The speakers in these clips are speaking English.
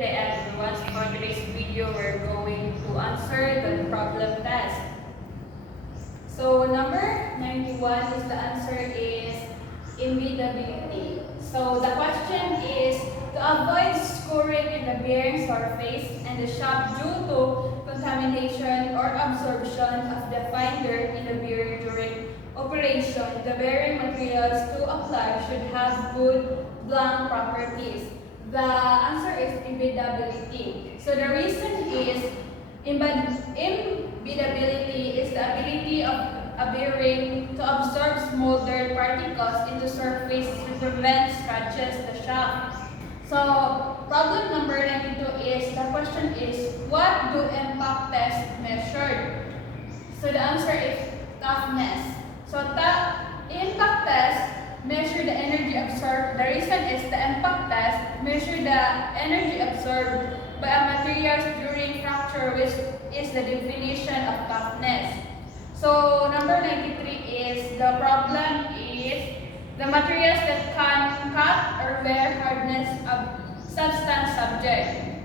Hey everyone, so for today's video, we're going to answer the problem test. So number 91 is the answer is imbitability. So the question is to avoid scoring in the bearing surface and the shaft due to contamination or absorption of the fine dirt in the bearing during operation, the bearing materials to apply should have good blank properties. The answer is imbitability. So the reason is imbitability is the ability of a bearing to absorb small dirt particles into surface to prevent scratches the shaft. So problem number 92 is, the question is, what do impact tests measured? So the answer is toughness. So impact test measure the energy absorbed. The reason is the impact test measure the energy absorbed by a materials during fracture, which is the definition of toughness. So number 93 is, the problem is the materials that can cut or wear hardness of substance subject.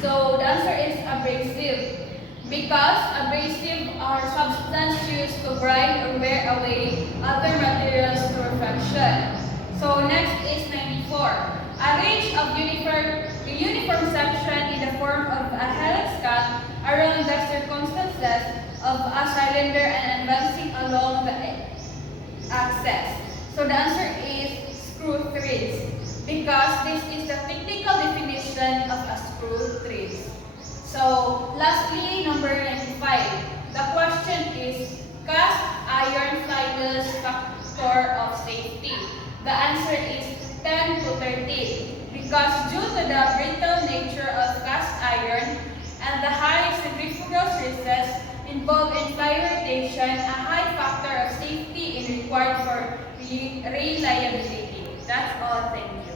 So the answer is abrasive. Because abrasive are substance used to grind or wear away other materials to perfection. So next is 94. Arrange of uniform section in the form of a helix cut around the circumstances of a cylinder and advancing along the axis. So the answer is screw threads, because this is the technical definition of a screw thread. So lastly, number 95. The question is cast iron flyness factor of safety. The answer is 10 to 13, because due to the brittle nature of cast iron and the high centrifugal stresses involved in fly rotation, a high factor of safety is required for reliability. That's all. Thank you.